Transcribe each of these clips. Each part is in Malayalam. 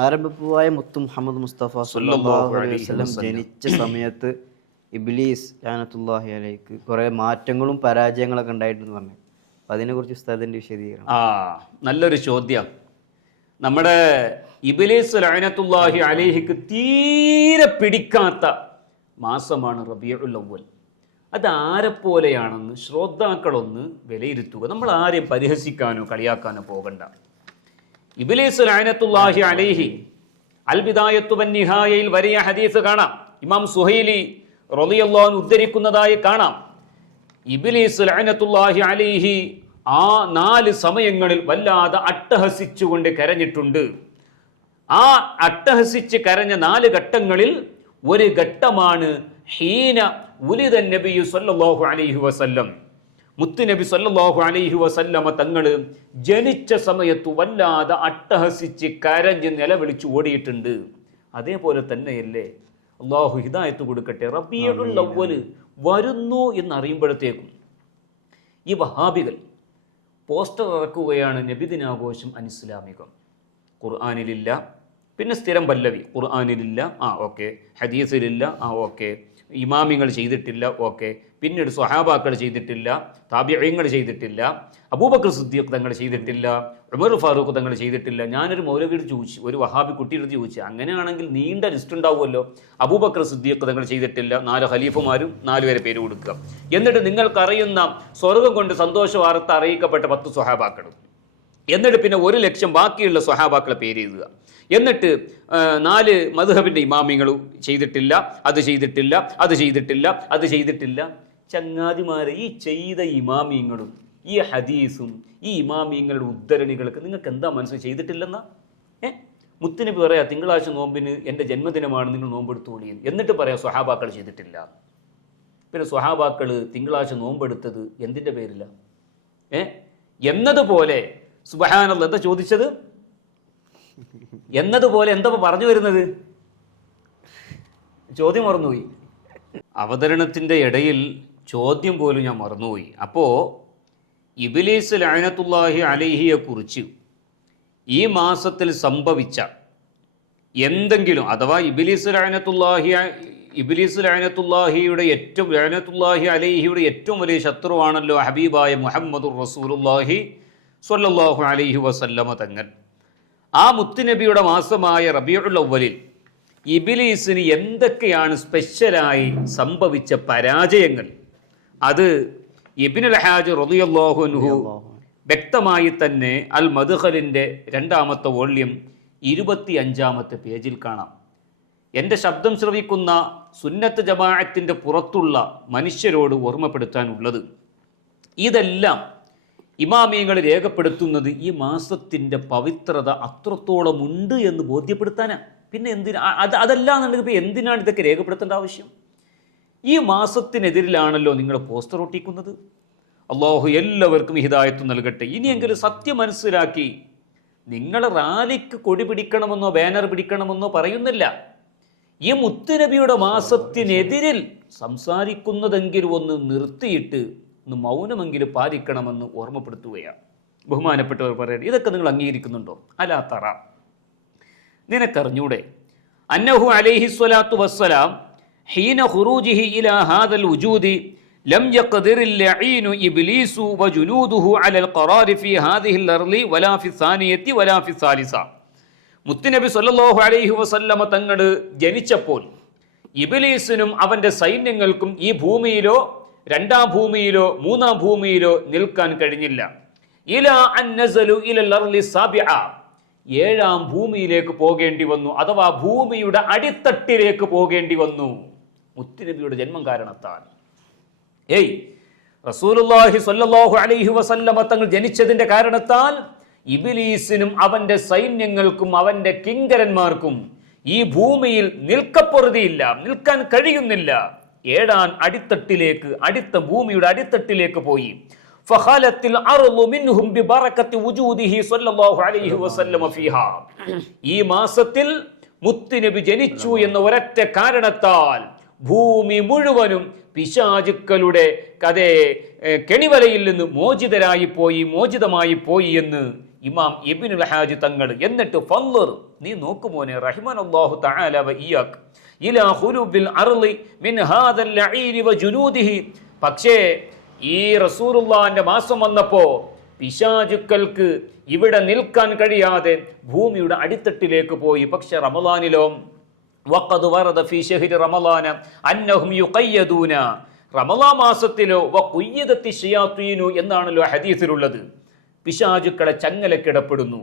ആരംഭപ്പൂവായ മുത്തു മുഹമ്മദ് മുസ്തഫ സല്ലല്ലാഹു അലൈഹി വസല്ലം ജനിച്ച സമയത്ത് ഇബ്ലീസ് ലഅനത്തുല്ലാഹി അലൈക്ക് കുറെ മാറ്റങ്ങളും പരാജയങ്ങളൊക്കെ ഉണ്ടായിട്ടെന്ന് പറഞ്ഞു. അപ്പം അതിനെക്കുറിച്ച് ഉസ്താദിന്റെ വിശദീകരണം. നല്ലൊരു ചോദ്യം. നമ്മുടെ ഇബ്ലീസ് ലഅനത്തുല്ലാഹി അലൈഹിക്ക് തീരെ പിടിക്കാത്ത മാസമാണ് റബീഉൽ അവ്വൽ. അത് ആരെപ്പോലെയാണെന്ന് ശ്രോതാക്കളൊന്ന് വിലയിരുത്തുക. നമ്മൾ ആരെയും പരിഹസിക്കാനോ കളിയാക്കാനോ പോകണ്ട. ഇബ്ലീസ് ലഅനത്തുല്ലാഹി അലൈഹി അൽ ബിദായത്തു വൻ നിഹായയിൽ വലിയ ഹദീസ് കാണാം. ഇമാം സുഹൈലി റളിയല്ലാഹു അൻഹു ഉദ്ധരിക്കുന്നതായി കാണാം. ഇബ്ലീസ് ലഅനത്തുല്ലാഹി അലൈഹി ആ 4 സമയങ്ങളിൽ വല്ലാതെ അട്ടഹസിച്ചുകൊണ്ട് കരഞ്ഞിട്ടുണ്ട്. ആ അട്ടഹസിച്ച് കരഞ്ഞ 4 ഘട്ടങ്ങളിൽ ഒരു ഘട്ടമാണ് ഹീന ഉലിദ നബി സല്ലല്ലാഹു അലൈഹി വസല്ലം. മുത്തുനബി സല്ലല്ലാഹു അലൈഹി വസല്ലമ തങ്ങൾ ജനിച്ച സമയത്ത് വല്ലാതെ അട്ടഹസിച്ച് കരഞ്ഞ് നിലവിളിച്ച് ഓടിയിട്ടുണ്ട്. അതേപോലെ തന്നെയല്ലേ അള്ളാഹു ഹിദായത്ത് കൊടുക്കട്ടെ. റബീഉൽ അവ്വൽ വരുന്നു എന്നറിയുമ്പോഴത്തേക്കും ഈ വഹാബികൾ പോസ്റ്റർ ഇറക്കുകയാണ് നബിദിനാഘോഷം അനിസ്ലാമികം. ഖുർആനിലില്ല. പിന്നെ സ്ഥിരം പല്ലവി ഖുർആനിലില്ല, ഓക്കെ. ഹദീസിലില്ല, ഓക്കെ. ഇമാമിങ്ങൾ ചെയ്തിട്ടില്ല, ഓക്കെ. പിന്നീട് സ്വഹാബാക്കൾ ചെയ്തിട്ടില്ല, താബിഈങ്ങൾ ചെയ്തിട്ടില്ല, അബൂബക്കർ സിദ്ദീഖ് തങ്ങൾ ചെയ്തിട്ടില്ല, ഉമർ ഫാറൂഖ് തങ്ങൾ ചെയ്തിട്ടില്ല. ഞാനൊരു മൗലവിയോട് ചോദിച്ചു, ഒരു വഹാബി കുട്ടിയുടെ ചോദിച്ചു, അങ്ങനെയാണെങ്കിൽ നീണ്ട ലിസ്റ്റ് ഉണ്ടാവുമല്ലോ. അബൂബക്കർ സിദ്ദീഖ് തങ്ങൾ ചെയ്തിട്ടില്ല, 4 ഖലീഫമാരും 4 പേരെ പേര് കൊടുക്കുക. എന്നിട്ട് നിങ്ങൾക്കറിയുന്ന സ്വർഗം കൊണ്ട് സന്തോഷ വാർത്ത അറിയിക്കപ്പെട്ട 10 സ്വഹാബാക്കളും, എന്നിട്ട് പിന്നെ 1 ലക്ഷം ബാക്കിയുള്ള സ്വഹാബാക്കളെ പേര് എഴുതുക. എന്നിട്ട് 4 മദ്ഹബിന്റെ ഇമാമിങ്ങൾ ചെയ്തിട്ടില്ല, അത് ചെയ്തിട്ടില്ല, അത് ചെയ്തിട്ടില്ല, അത് ചെയ്തിട്ടില്ല. ചങ്ങാതിമാരെ, ഈ ചെയ്ത ഇമാമിങ്ങളും ഈ ഹദീസും ഈ ഇമാമിങ്ങളുടെ ഉദ്ധരണികൾക്ക് നിങ്ങൾക്ക് എന്താ മനസ്സിൽ ചെയ്തിട്ടില്ലെന്നാ? മുത്തുനബി പറയാ തിങ്കളാഴ്ച നോമ്പിന് എൻ്റെ ജന്മദിനമാണ്, നിങ്ങൾ നോമ്പെടുത്തോളി. എന്നിട്ട് പറയാം സ്വഹാബാക്കൾ ചെയ്തിട്ടില്ല. പിന്നെ സ്വഹാബാക്കൾ തിങ്കളാഴ്ച നോമ്പെടുത്തത് എന്തിൻ്റെ പേരില്ല? എന്നതുപോലെ സുബ്ഹാനല്ലാഹ് എന്താ ചോദിച്ചത്? എന്നതുപോലെ എന്താ പറഞ്ഞു വരുന്നത്? ചോദ്യം മറന്നുപോയി. അവതരണത്തിൻ്റെ ഇടയിൽ ചോദ്യം പോലും ഞാൻ മറന്നുപോയി. അപ്പോൾ ഇബ്ലീസ് ലഅനത്തുല്ലാഹി അലൈഹിയെ കുറിച്ച് ഈ മാസത്തിൽ സംഭവിച്ച എന്തെങ്കിലും, അഥവാ ഇബ്ലീസ് ലഅനത്തുല്ലാഹിയുടെ ലഅനത്തുല്ലാഹി അലൈഹിയുടെ ഏറ്റവും വലിയ ശത്രുവാണല്ലോ ഹബീബായ മുഹമ്മദുർ റസൂലുള്ളാഹി സ്വല്ലല്ലാഹു അലൈഹി വസല്ലമ തങ്ങൾ. ആ മുത്തുനബിയുടെ മാസമായ റബീഉൽ അവ്വലിൽ ഇബ്ലീസിന് എന്തൊക്കെയാണ് സ്പെഷ്യലായി സംഭവിച്ച പരാജയങ്ങൾ, അത് ഇബ്നുൽ ഹാജ് റളിയല്ലാഹു അൻഹു വ്യക്തമായി തന്നെ അൽ മദ്ഖലിൻ്റെ 2ാമത്തെ വോള്യം 25ാമത്തെ പേജിൽ കാണാം. എൻ്റെ ശബ്ദം ശ്രവിക്കുന്ന സുന്നത്ത് ജമാഅത്തിൻ്റെ പുറത്തുള്ള മനുഷ്യരോട് ഓർമ്മപ്പെടുത്താനുള്ളത്, ഇതെല്ലാം ഇമാമിയങ്ങൾ രേഖപ്പെടുത്തുന്നത് ഈ മാസത്തിൻ്റെ പവിത്രത അത്രത്തോളം ഉണ്ട് എന്ന് ബോധ്യപ്പെടുത്താനാണ്. പിന്നെ അതല്ലാന്നുണ്ടെങ്കിൽ ഇപ്പോൾ എന്തിനാണ് ഇതൊക്കെ രേഖപ്പെടുത്തേണ്ട ആവശ്യം? ഈ മാസത്തിനെതിരിലാണല്ലോ നിങ്ങൾ പോസ്റ്റർ ഒട്ടിക്കുന്നത്. അള്ളാഹു എല്ലാവർക്കും ഹിദായത്ത് നൽകട്ടെ. ഇനിയെങ്കിലും സത്യം മനസ്സിലാക്കി നിങ്ങൾ റാലിക്ക് കൊടി പിടിക്കണമെന്നോ ബാനർ പിടിക്കണമെന്നോ പറയുന്നില്ല. ഈ മുത്തുനബിയുടെ മാസത്തിനെതിരിൽ സംസാരിക്കുന്നതെങ്കിലും ഒന്ന് നിർത്തിയിട്ട് ഒന്ന് മൗനമെങ്കിലും പാലിക്കണമെന്ന് ഓർമ്മപ്പെടുത്തുകയാണ്. ബഹുമാനപ്പെട്ടവർ പറയുന്നത് ഇതൊക്കെ നിങ്ങൾ അംഗീകരിക്കുന്നുണ്ടോ? അലാ തറ, നിനക്കറിഞ്ഞൂടെ അന്നഹു അലൈഹി സ്വലാത്തു വസ്സലാം ഹീന ഖുറൂജിഹി ഇലാ ഹാദൽ വുജൂദി ലം യഖ്ദിറിൽ ലഈനു ഇബ്ലീസു വജുനൂദുഹു അലൽ ഖറാരി ഫീ ഹാദിഹിൽ അർളി വലാ ഫി സാനിയത്തി വലാ ഫി സാലിസ. മുത്തുനബി സല്ലല്ലാഹു അലൈഹി വസല്ലമ തങ്ങൾ ജനിച്ചപ്പോൾ ഇബ്ലീസിനും അവൻ്റെ സൈന്യങ്ങൾക്കും ഈ ഭൂമിയിലോ 2ാം ഭൂമിയിലോ 3ാം ഭൂമിയിലോ നിൽക്കാൻ കഴിഞ്ഞില്ല. ഇലാ അൻ നസലു ഇലൽ അർളി സാബിഅ, 7ാം ഭൂമിയിലേക്ക് പോകേണ്ടി വന്നു, അഥവാ ഭൂമിയുടെ അടിത്തട്ടിലേക്ക് പോകേണ്ടി വന്നു മുത്തുനബിയുടെ ജന്മം കാരണത്താൽ. റസൂലുള്ളാഹി സ്വല്ലല്ലാഹു അലൈഹി വസല്ലമ തങ്ങൾ ജനിച്ചതിന്റെ കാരണത്താൽ ഇബ്ലീസിനും അവന്റെ സൈന്യങ്ങൾക്കും അവന്റെ കിങ്കരന്മാർക്കും ഈ ഭൂമിയിൽ നിൽക്കപ്പൊറുതിയില്ല, നിൽക്കാൻ കഴിയുന്നില്ല. 7ാം അടിത്തട്ടിലേക്ക്, ഭൂമിയുടെ അടിത്തട്ടിലേക്ക് പോയി. ഫഖലത്തിൽ അർളു മിൻഹും ബിബറകത്തി വുജൂദിഹി സ്വല്ലല്ലാഹു അലൈഹി വസല്ലമ ഫീഹാ. ഈ മാസത്തിൽ മുത്തുനബി ജനിച്ചു എന്ന ഒരൊറ്റ കാരണത്താൽ ഭൂമി മുഴുവനും പിശാചുക്കളുടെ കെണിവലയിൽ നിന്ന് മോചിതമായി പോയി എന്ന് ഇമാം ഇബ്നുൽ ഹാജ് തങ്ങൾ. എന്നിട്ട് ഫൻദുർ, നീ നോക്കുമോനെ റഹിമനല്ലാഹു തആല വ ഇയ്യാക് ഇലാ ഖുലൂബിൽ അർളി മിൻ ഹാദൽ ലഈൻ വ ജുനൂദിഹി. പക്ഷേ ഈ റസൂലുള്ളാഹിന്റെ മാസം വന്നപ്പോ പിശാചുക്കൾക്ക് ഇവിടെ നിൽക്കാൻ കഴിയാതെ ഭൂമിയുടെ അടിത്തട്ടിലേക്ക് പോയി. പക്ഷെ റമളാനിലോ വഖദ് വറദ ഫീ ശഹ്രി റമളാന അന്നഹും യുഖയ്യദൂന, റമളാൻ മാസത്തിലോ വഖുയ്യദത്തി ശയാത്തീനു എന്നാണല്ലോ ഹദീസിലുള്ളത്, പിശാചുക്കളെ ചങ്ങലക്കിടപ്പെടുന്നു.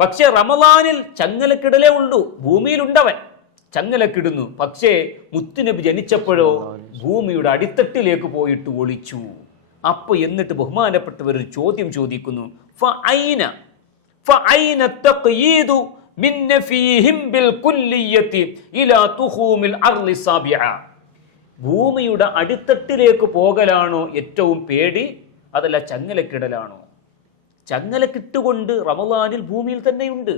പക്ഷെ റമളാനിൽ ചങ്ങലക്കിടലേ ഉള്ളൂ, ഭൂമിയിലുണ്ടവൻ ചങ്ങലക്കിടുന്നു. പക്ഷേ മുത്തുനബി ജനിച്ചപ്പോഴോ ഭൂമിയുടെ അടിത്തട്ടിലേക്ക് പോയിട്ട് ഒളിച്ചു. അപ്പൊ എന്നിട്ട് ബഹുമാനപ്പെട്ടവർ ഒരു ചോദ്യം ചോദിക്കുന്നു, ഫഅൈന തഖ്യീദു മിൻ നഫീഹിം ബിൽ കുല്ലിയത്തി ഇലാ തുഖൂമിൽ അർളി സാബിഅ. ഭൂമിയുടെ അടിത്തട്ടിലേക്ക് പോകലാണോ ഏറ്റവും പേടി, അതല്ല ചങ്ങലക്കിടലാണോ? ചങ്ങലക്കിട്ടുകൊണ്ട് റമളാനിൽ ഭൂമിയിൽ തന്നെയുണ്ട്.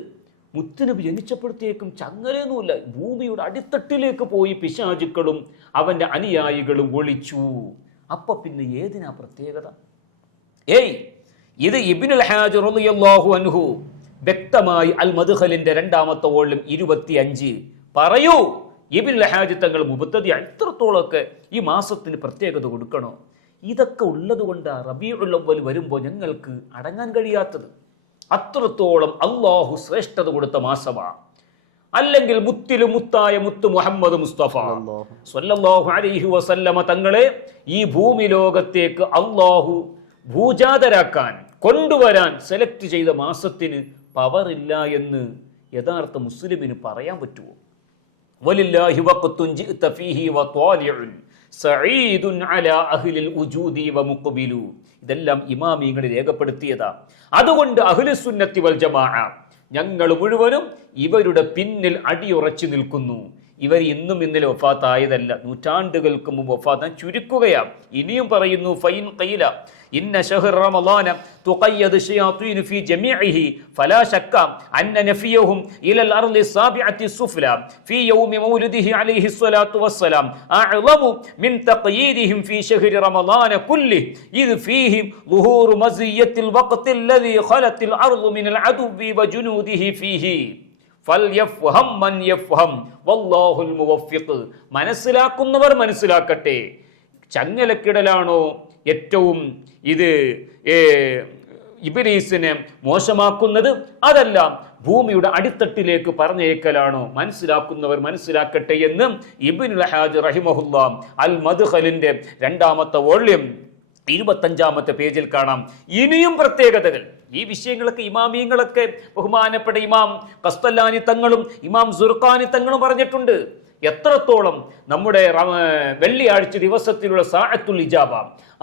മുത്തുനബി ജനിച്ചപ്പോഴത്തേക്കും ചങ്ങലയൊന്നുമില്ല, ഭൂമിയുടെ അടിത്തട്ടിലേക്ക് പോയി പിശാചുക്കളും അവന്റെ അനുയായികളും ഒളിച്ചു. അപ്പൊ പിന്നെ ഏതിനാ പ്രത്യേകത? ഇത് ഇബ്നുൽ ഹാജ് റളിയല്ലാഹു അൻഹു വ്യക്തമായി അൽ മദ്ഖലിന്റെ 2ാമത്തെ വോള്യം 25 പറയൂ. ഇബ്നുൽ ഹാജ് തങ്ങൾ മുബത്തദി ഇത്രത്തോളമൊക്കെ ഈ മാസത്തിന് പ്രത്യേകത കൊടുക്കണോ? ഇതൊക്കെ ഉള്ളത് കൊണ്ടാണ് റബീഉൽ അവ്വൽ വരുമ്പോൾ ഞങ്ങൾക്ക് അടങ്ങാൻ കഴിയാത്തത്. അത്രത്തോളം അള്ളാഹു ശ്രേഷ്ഠത കൊടുത്ത മാസമാണ്. അല്ലെങ്കിൽ മുത്തിലും മുത്തായ മുത്ത് മുഹമ്മദ് മുസ്തഫ സ്വല്ലല്ലാഹു അലൈഹി വസല്ലമ തങ്ങളെ ഈ ഭൂമി ലോകത്തേക്ക് അള്ളാഹു ഭൂജാതരാക്കാൻ കൊണ്ടുവരാൻ സെലക്ട് ചെയ്ത മാസത്തിന് പവറില്ല എന്ന് യഥാർത്ഥ മുസ്ലിമിന് പറയാൻ പറ്റുമോ? വലില്ലാഹി വഖ്തുൻ ജിഅത ഫീഹി വത്വാലിഉൻ സഈദുൻ അലാ അഹ്ലിൽ ഉജൂദി വമുഖ്ബിലു. ഇതെല്ലാം ഇമാമിങ്ങൾ രേഖപ്പെടുത്തിയതാ. അതുകൊണ്ട് അഹ്ലുസ് സുന്നത്തി വൽ ജമാഅ ഞങ്ങൾ മുഴുവനും ഇവരുടെ പിന്നിൽ അടിയുറച്ചു നിൽക്കുന്നു. ഇവർ ഇന്നും ഇന്നലെ വഫാത്തായതല്ല, നൂറ്റാണ്ടുകൾക്ക് മുമ്പ് വഫാത്ത്. ചുരുക്കുകയാണ്. ഇനിയും പറയുന്നു, ഫൈൻ ഖീല ഇന്ന ശഹ്റ റമളാന തുഖയ്യദു ശയാത്തീൻ ഫീ ജമീഇഹി ഫലാ ശക്ക അന്ന നഫിയഹും ഇലൽ അർളി സാബിഅത്തി സുഫ്ല ഫീ യൗമി മൗലിദിഹി അലൈഹി സ്വലാത്തു വസ്സലാം അഅ്ളമു മിൻ തഖയീദിഹിം ഫീ ശഹ്രി റമളാന കുല്ലിഹി ഇദ് ഫീഹി ളുഹൂറു മസിയ്യത്തിൽ വഖ്തി അല്ലദീ ഖലത്തിൽ അർളു മിനൽ അദുവ്വി വജുനൂദിഹി ഫീഹി ഫൽയഫ്ഹം മൻ യഫ്ഹം വല്ലാഹുൽ മുവഫ്ഫിഖ്. മനസ്സിലാക്കുന്നവർ മനസ്സിലാക്കട്ടെ. ചങ്ങലക്കിടലാണോ ഏറ്റവും ഇത് ഇബ്ലീസിനെ മോശമാക്കുന്നത്? അതല്ല, ഭൂമിയുടെ അടിത്തട്ടിലേക്ക് പറഞ്ഞേക്കലാണോ? മനസ്സിലാക്കുന്നവർ മനസ്സിലാക്കട്ടെ എന്ന് ഇബ്നുൽ ഹാജ് റഹിമഹുല്ലാ അൽ മദ്ഖലിന്റെ 2ാമത്തെ വോള്യം 25ാമത്തെ പേജിൽ കാണാം. ഇനിയും പ്രത്യേകതകൾ. ഈ വിഷയങ്ങളൊക്കെ ഇമാമിയങ്ങളൊക്കെ ബഹുമാനപ്പെട്ട ഇമാം ഖസ്തലാനി തങ്ങളും ഇമാം സുർഖാനി തങ്ങളും പറഞ്ഞിട്ടുണ്ട്. എത്രത്തോളം നമ്മുടെ വെള്ളിയാഴ്ച ദിവസത്തിലുള്ള സാഅത്തുൽ ഇജാബ,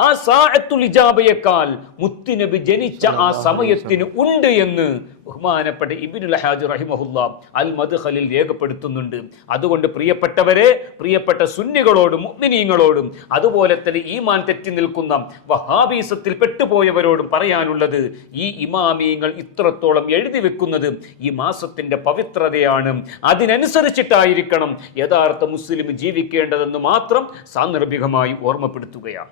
ആ സാഅത്തുൽ ഇജാബയേക്കാൾ മുത്തുനബി ജനിച്ച ആ സമയത്തിന് ഉണ്ട് എന്ന് ബഹുമാനപ്പെട്ട ഇബ്നുൽ ഹാജ് റഹിമഹുല്ലാ അൽ മദ്ഖലിൽ രേഖപ്പെടുത്തുന്നുണ്ട്. അതുകൊണ്ട് പ്രിയപ്പെട്ടവരെ, പ്രിയപ്പെട്ട സുന്നികളോടും മുഅ്മിനീങ്ങളോടും അതുപോലെ തന്നെ ഈമാൻ തെറ്റി നിൽക്കുന്ന വഹാബീസത്തിൽ പെട്ടുപോയവരോടും പറയാനുള്ളത്, ഈ ഇമാമീങ്ങൾ ഇത്രത്തോളം എഴുതി വെക്കുന്നത് ഈ മാസത്തിന്റെ പവിത്രതയാണ്. അതിനനുസരിച്ചിട്ടായിരിക്കണം യഥാർത്ഥ മുസ്ലിം ജീവിക്കേണ്ടതെന്ന് മാത്രം സാന്ദർഭികമായി ഓർമ്മപ്പെടുത്തുകയാണ്.